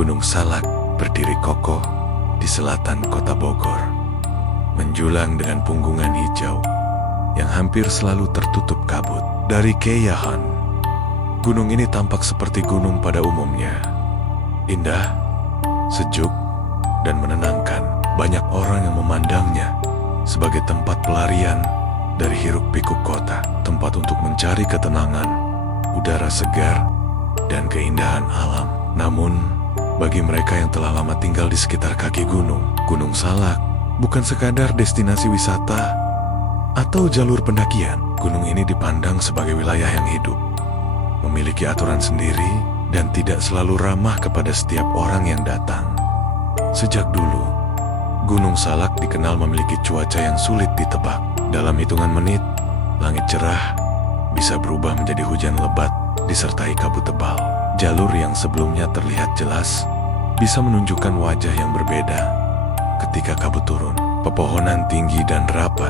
Gunung Salak berdiri kokoh di selatan kota Bogor, menjulang dengan punggungan hijau yang hampir selalu tertutup kabut. Dari Keyahan, gunung ini tampak seperti gunung pada umumnya. Indah, sejuk, dan menenangkan. Banyak orang yang memandangnya sebagai tempat pelarian dari hiruk-pikuk kota, tempat untuk mencari ketenangan, udara segar, dan keindahan alam. Namun, bagi mereka yang telah lama tinggal di sekitar kaki gunung, Gunung Salak bukan sekadar destinasi wisata atau jalur pendakian. Gunung ini dipandang sebagai wilayah yang hidup, memiliki aturan sendiri, dan tidak selalu ramah kepada setiap orang yang datang. Sejak dulu, Gunung Salak dikenal memiliki cuaca yang sulit ditebak. Dalam hitungan menit, langit cerah bisa berubah menjadi hujan lebat disertai kabut tebal. Jalur yang sebelumnya terlihat jelas bisa menunjukkan wajah yang berbeda ketika kabut turun. Pepohonan tinggi dan rapat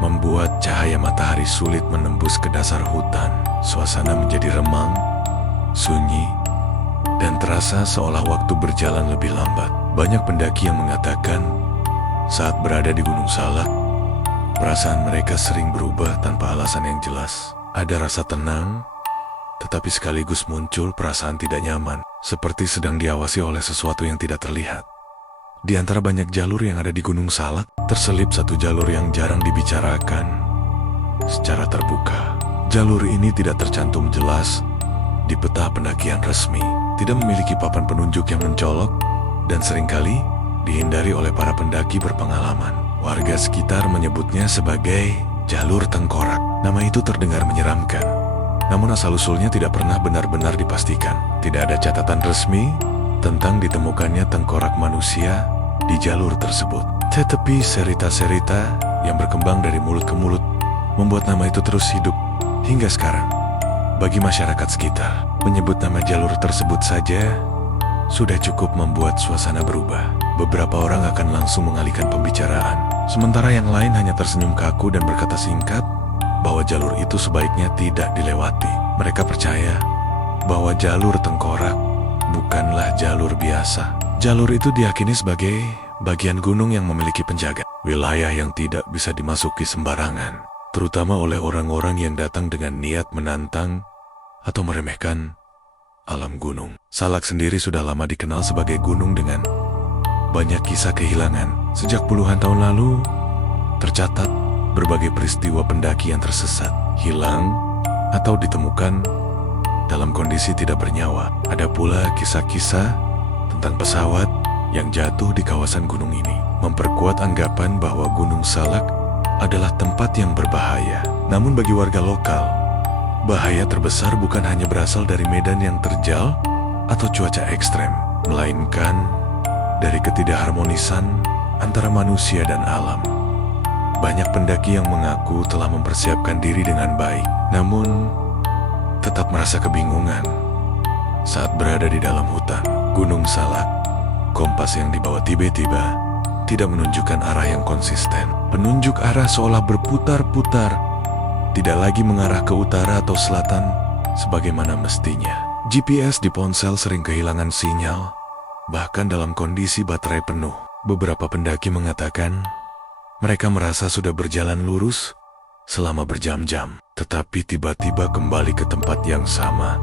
membuat cahaya matahari sulit menembus ke dasar hutan. Suasana menjadi remang, sunyi, dan terasa seolah waktu berjalan lebih lambat. Banyak pendaki yang mengatakan saat berada di Gunung Salak, perasaan mereka sering berubah tanpa alasan yang jelas. Ada rasa tenang, tetapi sekaligus muncul perasaan tidak nyaman, seperti sedang diawasi oleh sesuatu yang tidak terlihat. Di antara banyak jalur yang ada di Gunung Salak, terselip satu jalur yang jarang dibicarakan secara terbuka. Jalur ini tidak tercantum jelas di peta pendakian resmi, tidak memiliki papan penunjuk yang mencolok, dan seringkali dihindari oleh para pendaki berpengalaman. Warga sekitar menyebutnya sebagai jalur tengkorak. Nama itu terdengar menyeramkan, namun asal-usulnya tidak pernah benar-benar dipastikan. Tidak ada catatan resmi tentang ditemukannya tengkorak manusia di jalur tersebut. Tetapi cerita-cerita yang berkembang dari mulut ke mulut membuat nama itu terus hidup hingga sekarang. Bagi masyarakat sekitar, menyebut nama jalur tersebut saja sudah cukup membuat suasana berubah. Beberapa orang akan langsung mengalihkan pembicaraan, sementara yang lain hanya tersenyum kaku dan berkata singkat bahwa jalur itu sebaiknya tidak dilewati. Mereka percaya bahwa jalur tengkorak bukanlah jalur biasa. Jalur itu diyakini sebagai bagian gunung yang memiliki penjaga, wilayah yang tidak bisa dimasuki sembarangan, terutama oleh orang-orang yang datang dengan niat menantang atau meremehkan alam gunung. Salak sendiri sudah lama dikenal sebagai gunung dengan banyak kisah kehilangan. Sejak puluhan tahun lalu, tercatat berbagai peristiwa pendaki yang tersesat, hilang, atau ditemukan dalam kondisi tidak bernyawa. Ada pula kisah-kisah tentang pesawat yang jatuh di kawasan gunung ini, memperkuat anggapan bahwa Gunung Salak adalah tempat yang berbahaya. Namun bagi warga lokal, bahaya terbesar bukan hanya berasal dari medan yang terjal atau cuaca ekstrem, melainkan dari ketidakharmonisan antara manusia dan alam. Banyak pendaki yang mengaku telah mempersiapkan diri dengan baik, namun tetap merasa kebingungan saat berada di dalam hutan. Gunung Salak, kompas yang dibawa tiba-tiba tidak menunjukkan arah yang konsisten. Penunjuk arah seolah berputar-putar, tidak lagi mengarah ke utara atau selatan sebagaimana mestinya. GPS di ponsel sering kehilangan sinyal, bahkan dalam kondisi baterai penuh. Beberapa pendaki mengatakan mereka merasa sudah berjalan lurus selama berjam-jam, tetapi tiba-tiba kembali ke tempat yang sama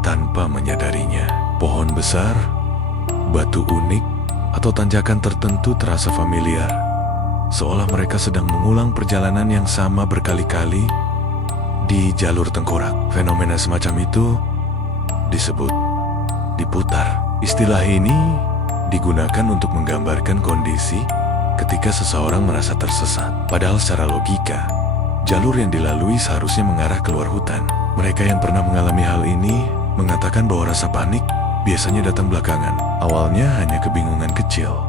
tanpa menyadarinya. Pohon besar, batu unik, atau tanjakan tertentu terasa familiar, seolah mereka sedang mengulang perjalanan yang sama berkali-kali di jalur tengkorak. Fenomena semacam itu disebut diputar. Istilah ini digunakan untuk menggambarkan kondisi ketika seseorang merasa tersesat. Padahal secara logika, jalur yang dilalui seharusnya mengarah keluar hutan. Mereka yang pernah mengalami hal ini mengatakan bahwa rasa panik biasanya datang belakangan. Awalnya hanya kebingungan kecil,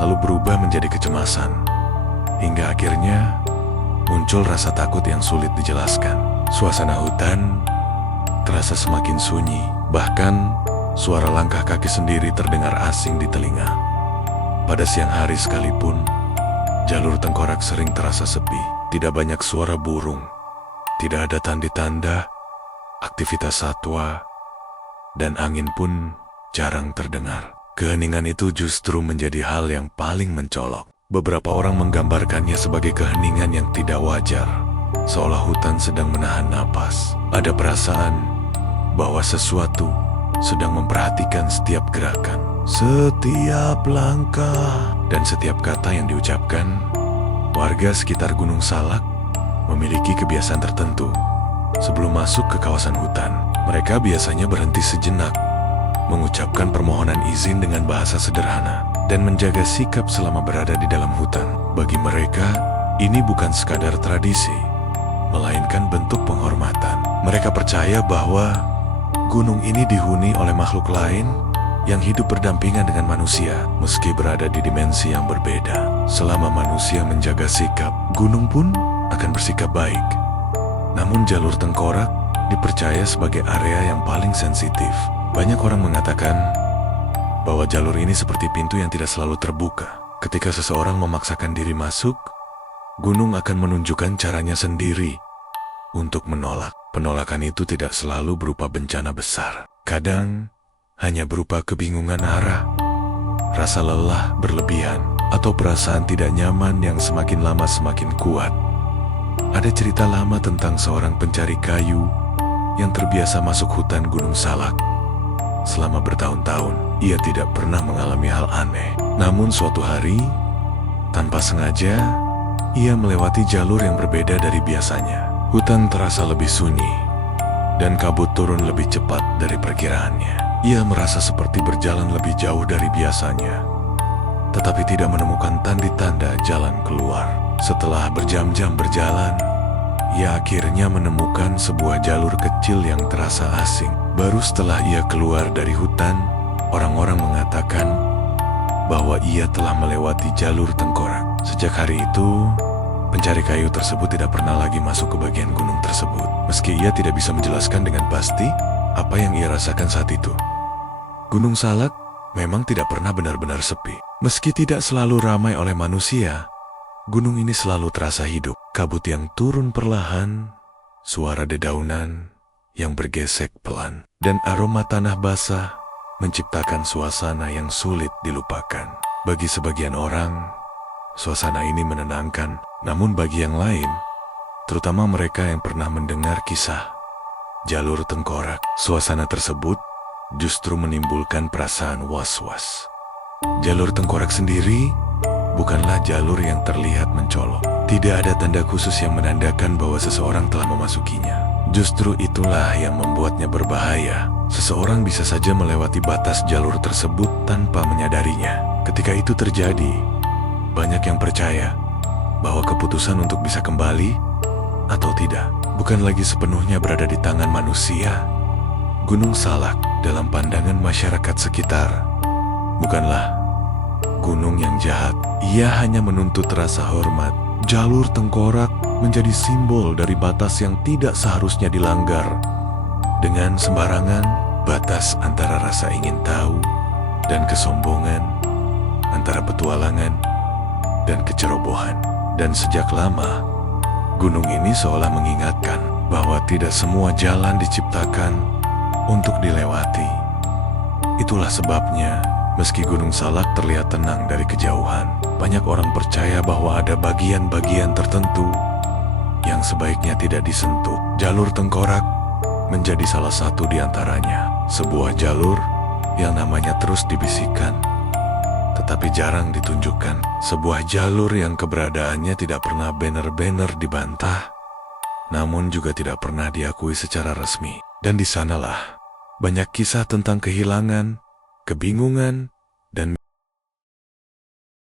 lalu berubah menjadi kecemasan, hingga akhirnya muncul rasa takut yang sulit dijelaskan. Suasana hutan terasa semakin sunyi, bahkan suara langkah kaki sendiri terdengar asing di telinga. Pada siang hari sekalipun, jalur tengkorak sering terasa sepi. Tidak banyak suara burung, tidak ada tanda-tanda aktivitas satwa, dan angin pun jarang terdengar. Keheningan itu justru menjadi hal yang paling mencolok. Beberapa orang menggambarkannya sebagai keheningan yang tidak wajar, seolah hutan sedang menahan napas. Ada perasaan bahwa sesuatu sedang memperhatikan setiap gerakan, setiap langkah, dan setiap kata yang diucapkan. Warga sekitar Gunung Salak memiliki kebiasaan tertentu. Sebelum masuk ke kawasan hutan, mereka biasanya berhenti sejenak, mengucapkan permohonan izin dengan bahasa sederhana, dan menjaga sikap selama berada di dalam hutan. Bagi mereka, ini bukan sekadar tradisi, melainkan bentuk penghormatan. Mereka percaya bahwa gunung ini dihuni oleh makhluk lain yang hidup berdampingan dengan manusia, meski berada di dimensi yang berbeda. Selama manusia menjaga sikap, gunung pun akan bersikap baik. Namun jalur tengkorak dipercaya sebagai area yang paling sensitif. Banyak orang mengatakan bahwa jalur ini seperti pintu yang tidak selalu terbuka. Ketika seseorang memaksakan diri masuk, gunung akan menunjukkan caranya sendiri untuk menolak. Penolakan itu tidak selalu berupa bencana besar. Kadang hanya berupa kebingungan arah, rasa lelah berlebihan, atau perasaan tidak nyaman yang semakin lama semakin kuat. Ada cerita lama tentang seorang pencari kayu yang terbiasa masuk hutan Gunung Salak. Selama bertahun-tahun, ia tidak pernah mengalami hal aneh. Namun suatu hari, tanpa sengaja, ia melewati jalur yang berbeda dari biasanya. Hutan terasa lebih sunyi, dan kabut turun lebih cepat dari perkiraannya. Ia merasa seperti berjalan lebih jauh dari biasanya, tetapi tidak menemukan tanda-tanda jalan keluar. Setelah berjam-jam berjalan, ia akhirnya menemukan sebuah jalur kecil yang terasa asing. Baru setelah ia keluar dari hutan, orang-orang mengatakan bahwa ia telah melewati jalur tengkorak. Sejak hari itu, pencari kayu tersebut tidak pernah lagi masuk ke bagian gunung tersebut. Meski ia tidak bisa menjelaskan dengan pasti apa yang ia rasakan saat itu. Gunung Salak memang tidak pernah benar-benar sepi. Meski tidak selalu ramai oleh manusia, gunung ini selalu terasa hidup. Kabut yang turun perlahan, suara dedaunan yang bergesek pelan, dan aroma tanah basah menciptakan suasana yang sulit dilupakan. Bagi sebagian orang, suasana ini menenangkan. Namun bagi yang lain, terutama mereka yang pernah mendengar kisah jalur tengkorak, suasana tersebut justru menimbulkan perasaan was-was. Jalur tengkorak sendiri bukanlah jalur yang terlihat mencolok. Tidak ada tanda khusus yang menandakan bahwa seseorang telah memasukinya. Justru itulah yang membuatnya berbahaya. Seseorang bisa saja melewati batas jalur tersebut tanpa menyadarinya. Ketika itu terjadi, banyak yang percaya bahwa keputusan untuk bisa kembali atau tidak bukan lagi sepenuhnya berada di tangan manusia. Gunung Salak dalam pandangan masyarakat sekitar bukanlah gunung yang jahat. Ia hanya menuntut rasa hormat. Jalur tengkorak menjadi simbol dari batas yang tidak seharusnya dilanggar. Dengan sembarangan, batas antara rasa ingin tahu dan kesombongan, antara petualangan dan kecerobohan. Dan sejak lama, gunung ini seolah mengingatkan bahwa tidak semua jalan diciptakan untuk dilewati. Itulah sebabnya, meski Gunung Salak terlihat tenang dari kejauhan, banyak orang percaya bahwa ada bagian-bagian tertentu yang sebaiknya tidak disentuh. Jalur tengkorak menjadi salah satu di antaranya. Sebuah jalur yang namanya terus dibisikkan, tetapi jarang ditunjukkan. Sebuah jalur yang keberadaannya tidak pernah benar-benar dibantah, namun juga tidak pernah diakui secara resmi. Dan di sanalah banyak kisah tentang kehilangan, kebingungan,